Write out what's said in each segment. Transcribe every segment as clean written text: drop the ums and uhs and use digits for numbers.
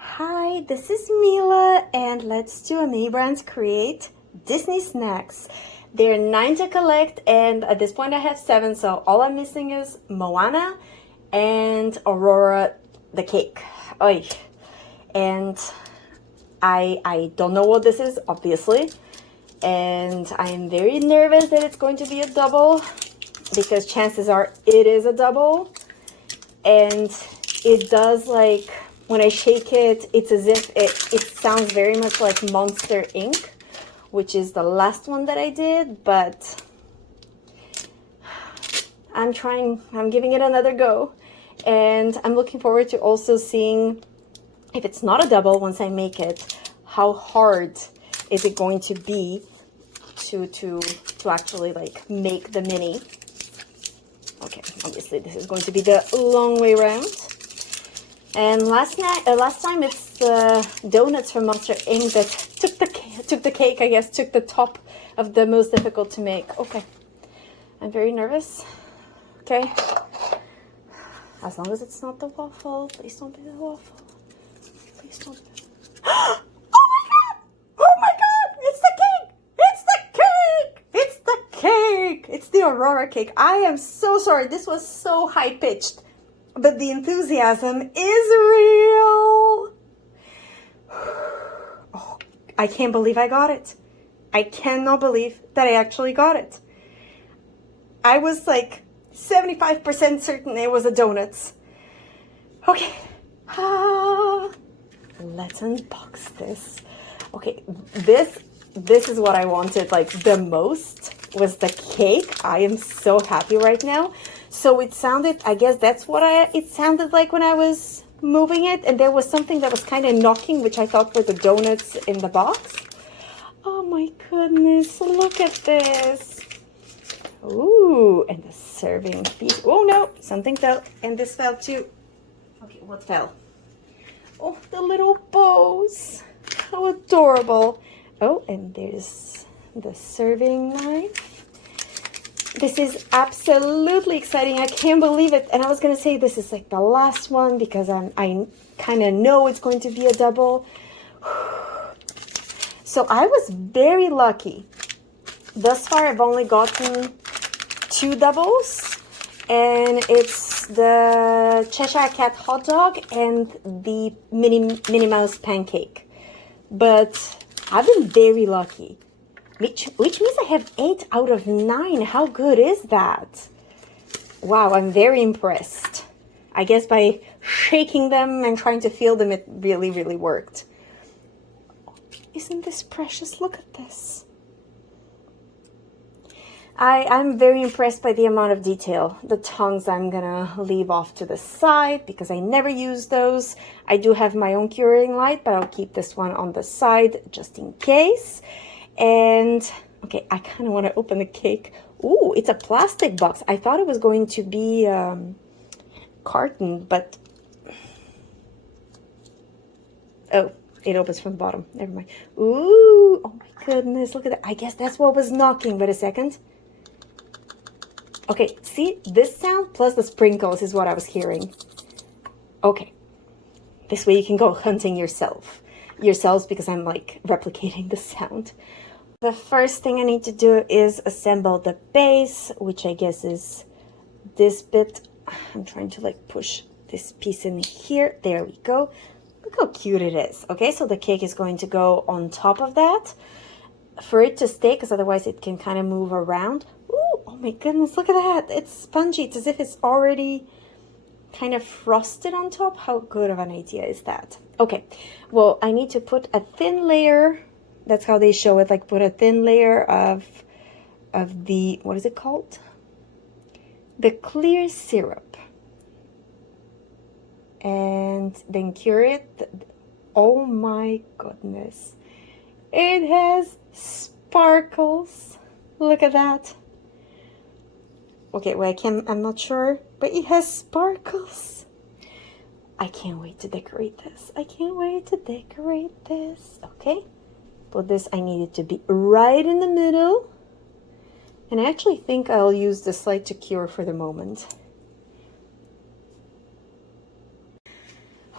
Hi, this is Mila, and let's do a mini brands create Disney snacks. There are 9 to collect, and at this point I have 7, so all I'm missing is Moana and Aurora the cake. Oy. And I don't know what this is, obviously, and I am very nervous that it's going to be a double, because chances are it is a double, and it does, like, when I shake it, it's as if it sounds very much like Monster Inc., which is the last one that I did, but I'm giving it another go. And I'm looking forward to also seeing if it's not a double once I make it, how hard is it going to be to actually like make the mini. Okay, obviously this is going to be the long way around. And last time it's donuts from Monster Inc. that took the cake, I guess, took the top of the most difficult to make. Okay, I'm very nervous. Okay, as long as it's not the waffle. Please don't be the waffle. Please don't. Oh my god! Oh my god! It's the cake! It's the cake! It's the cake! It's the Aurora cake. I am so sorry. This was so high pitched. But the enthusiasm is real. Oh, I can't believe I got it. I cannot believe that I actually got it. I was like 75% certain it was a donuts. Okay. Let's unbox this. Okay, this is what I wanted like the most, was the cake. I am so happy right now. So it sounded, I guess that's what it sounded like when I was moving it, and there was something that was kind of knocking, which I thought were the donuts in the box. Oh my goodness, look at this. Ooh, and the serving piece. Oh no, something fell, and this fell too. Okay, what fell? Oh, the little bows. How adorable. Oh, and there's the serving knife. This is absolutely exciting. I can't believe it. And I was going to say this is like the last one because I kind of know it's going to be a double. So I was very lucky. Thus far, I've only gotten 2 doubles. And it's the Cheshire Cat hot dog and the Minnie Mouse pancake. But I've been very lucky. Which means I have 8 out of 9. How good is that? Wow, I'm very impressed. I guess by shaking them and trying to feel them, it really, really worked. Isn't this precious? Look at this. I'm very impressed by the amount of detail. The tongues I'm gonna leave off to the side because I never use those. I do have my own curing light, but I'll keep this one on the side just in case. And okay, I kind of want to open the cake. Ooh, it's a plastic box. I thought it was going to be carton, but oh, it opens from the bottom. Never mind. Ooh, oh my goodness, look at that. I guess that's what was knocking. Wait a second. Okay, see, this sound plus the sprinkles is what I was hearing. Okay, this way you can go hunting yourselves, because I'm like replicating the sound. The first thing I need to do is assemble the base, which I guess is this bit. I'm trying to like push this piece in here. There we go. Look how cute it is. Okay, so the cake is going to go on top of that for it to stay, because otherwise it can kind of move around. Ooh, oh my goodness, look at that. It's spongy. It's as if it's already kind of frosted on top. How good of an idea is that? Okay, well, I need to put a thin layer. That's how they show it, like put a thin layer of the, what is it called? The clear syrup. And then cure it. Oh my goodness. It has sparkles. Look at that. Okay, well, I'm not sure, but it has sparkles. I can't wait to decorate this. I can't wait to decorate this. Okay. For this, I need it to be right in the middle. And I actually think I'll use this light to cure for the moment.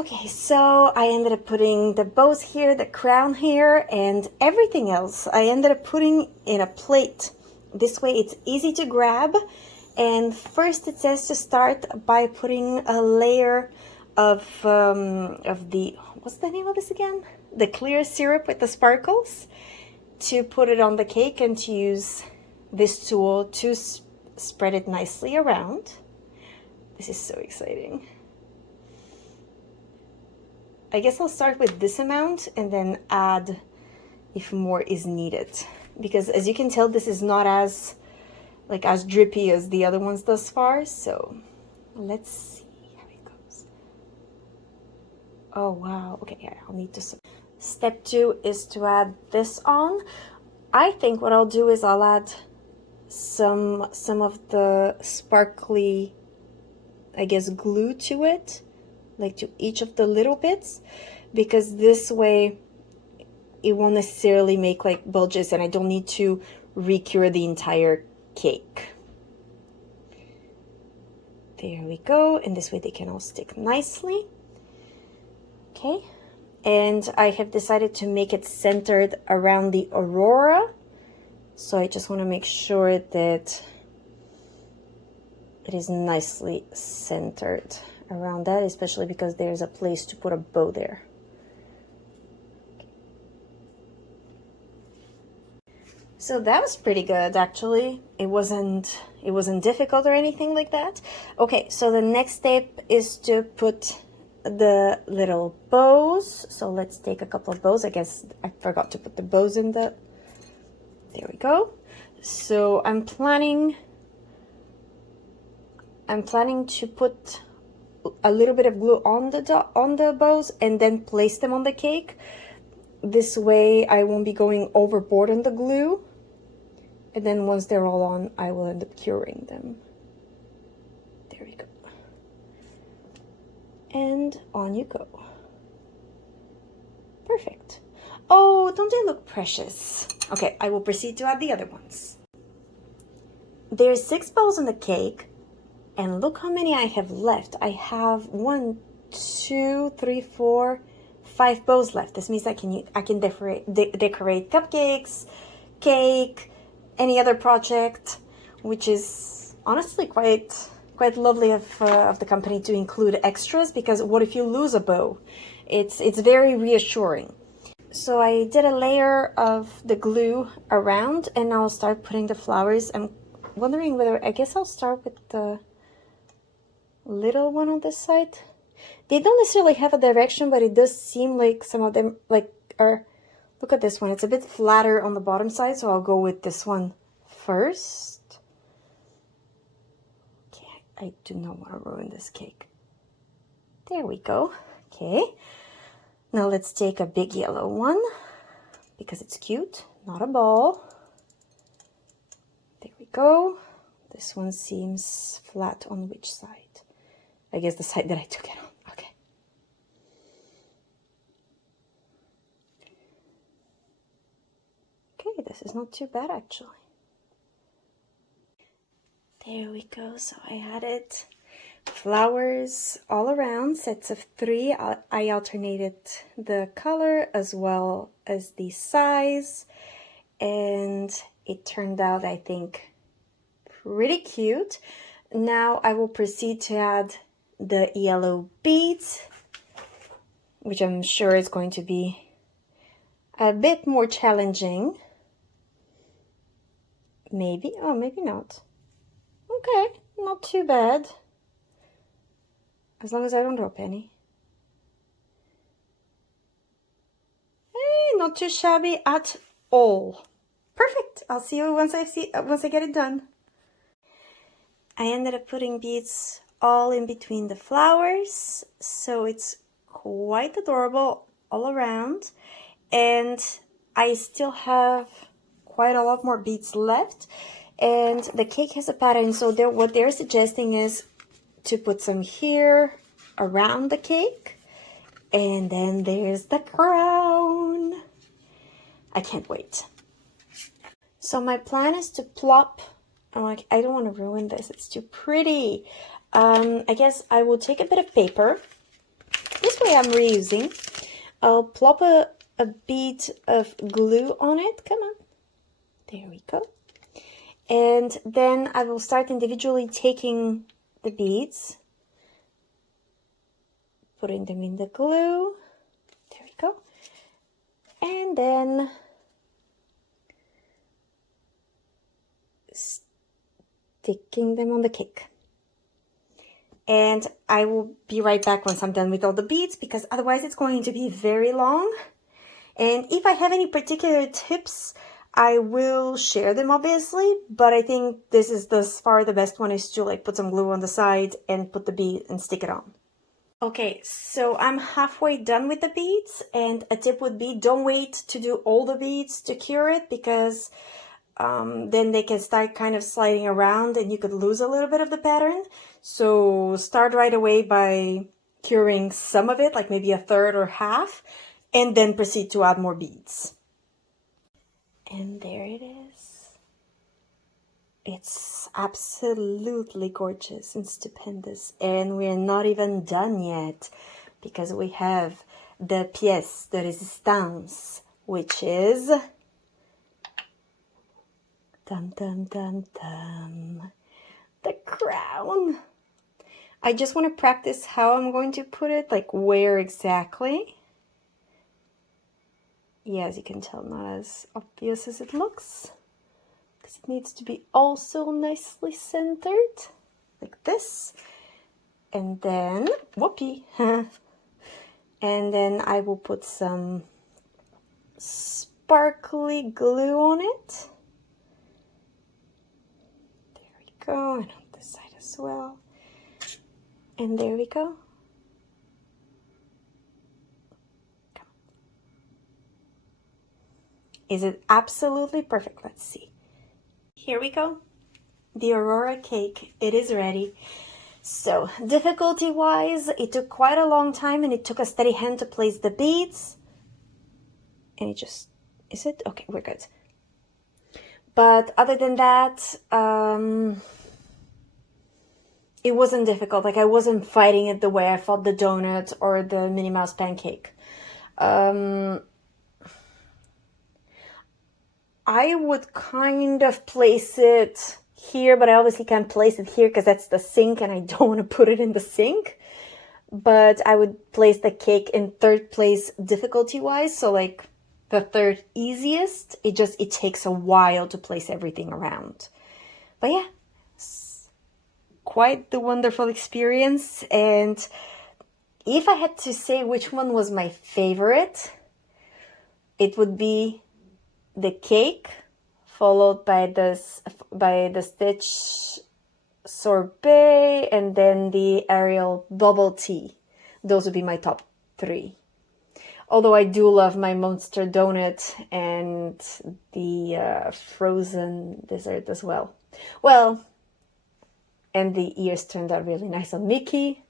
Okay, so I ended up putting the bows here, the crown here, and everything else I ended up putting in a plate. This way it's easy to grab. And first it says to start by putting a layer of the, what's the name of this again? The clear syrup with the sparkles, to put it on the cake and to use this tool to spread it nicely around. This is so exciting. I guess I'll start with this amount and then add if more is needed, because as you can tell, this is not as drippy as the other ones thus far. So let's see how it goes. Oh wow, okay, yeah, I'll need to. Step 2 is to add this on. I think what I'll do is I'll add some of the sparkly, I guess, glue to it, like to each of the little bits, because this way it won't necessarily make like bulges and I don't need to recure the entire cake. There we go, and this way they can all stick nicely. Okay, and I have decided to make it centered around the Aurora, so I just want to make sure that it is nicely centered around that, especially because there's a place to put a bow there. So that was pretty good, actually. It wasn't difficult or anything like that. Okay, so the next step is to put the little bows. So let's take a couple of bows. I guess I forgot to put the bows in the, there we go. So I'm planning to put a little bit of glue on the bows and then place them on the cake. This way I won't be going overboard on the glue. And then once they're all on, I will end up curing them. There we go. And on you go. Perfect. Oh, don't they look precious? Okay, I will proceed to add the other ones. There's 6 bows on the cake, and look how many I have left. I have 1, 2, 3, 4, 5 bows left. This means I can decorate cupcakes, cake, any other project, which is honestly quite lovely of the company to include extras, because what if you lose a bow? It's very reassuring. So I did a layer of the glue around, and I'll start putting the flowers. I'm wondering whether, I guess I'll start with the little one on this side. They don't necessarily have a direction, but it does seem like some of them are. Look at this one, it's a bit flatter on the bottom side, so I'll go with this one first. Okay, I do not want to ruin this cake. There we go. Okay, now let's take a big yellow one, because it's cute, not a ball. There we go. This one seems flat on which side? I guess the side that I took it on. Okay. Okay, this is not too bad actually. There we go. So I added flowers all around, sets of 3. I alternated the color as well as the size, and it turned out, I think, pretty cute. Now I will proceed to add the yellow beads, which I'm sure is going to be a bit more challenging. Maybe, oh, maybe not. Okay, not too bad. As long as I don't drop any. Hey, not too shabby at all. Perfect. I'll see you once I get it done. I ended up putting beads all in between the flowers, so it's quite adorable all around. And I still have quite a lot more beads left, and the cake has a pattern, so what they're suggesting is to put some here around the cake, and then there's the crown. I can't wait. So my plan is to plop, I don't want to ruin this, it's too pretty. I guess I will take a bit of paper. This normally I'm reusing. I'll plop a bead of glue on it. Come on. There we go. And then I will start individually taking the beads, putting them in the glue. There we go. And then sticking them on the cake. And I will be right back once I'm done with all the beads, because otherwise it's going to be very long. And if I have any particular tips, I will share them, obviously, but I think this is thus far the best one, is to like put some glue on the side and put the bead and stick it on. Okay, so I'm halfway done with the beads, and a tip would be don't wait to do all the beads to cure it, because then they can start kind of sliding around and you could lose a little bit of the pattern. So start right away by curing some of it, like maybe a third or half, and then proceed to add more beads. And there it is. It's absolutely gorgeous and stupendous. And we're not even done yet, because we have the pièce de résistance, which is dum dum dum dum, the crown. I just want to practice how I'm going to put it, like where exactly. Yeah, as you can tell, not as obvious as it looks, because it needs to be also nicely centered, like this. And then, whoopee, and then I will put some sparkly glue on it. There we go, and on this side as well. And there we go. Is it absolutely perfect? Let's see. Here we go. The Aurora cake, it is ready. So difficulty-wise, it took quite a long time, and it took a steady hand to place the beads. And it just, is it? Okay, we're good. But other than that, it wasn't difficult. Like, I wasn't fighting it the way I fought the donut or the Minnie Mouse pancake. I would kind of place it here, but I obviously can't place it here because that's the sink and I don't want to put it in the sink. But I would place the cake in third place difficulty-wise, so like the third easiest. It takes a while to place everything around. But yeah, quite the wonderful experience. And if I had to say which one was my favorite, it would be the cake, followed by the stitch sorbet, and then the Ariel bubble tea. Those would be my top 3. Although I do love my monster donut and the frozen dessert as well. Well, and the ears turned out really nice on Mickey.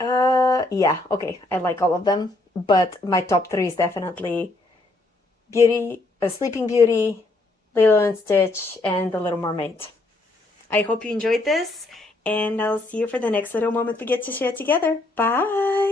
Yeah, okay, I like all of them, but my top 3 is definitely Sleeping Beauty, Lilo and Stitch, and The Little Mermaid. I hope you enjoyed this, and I'll see you for the next little moment we get to share together. Bye!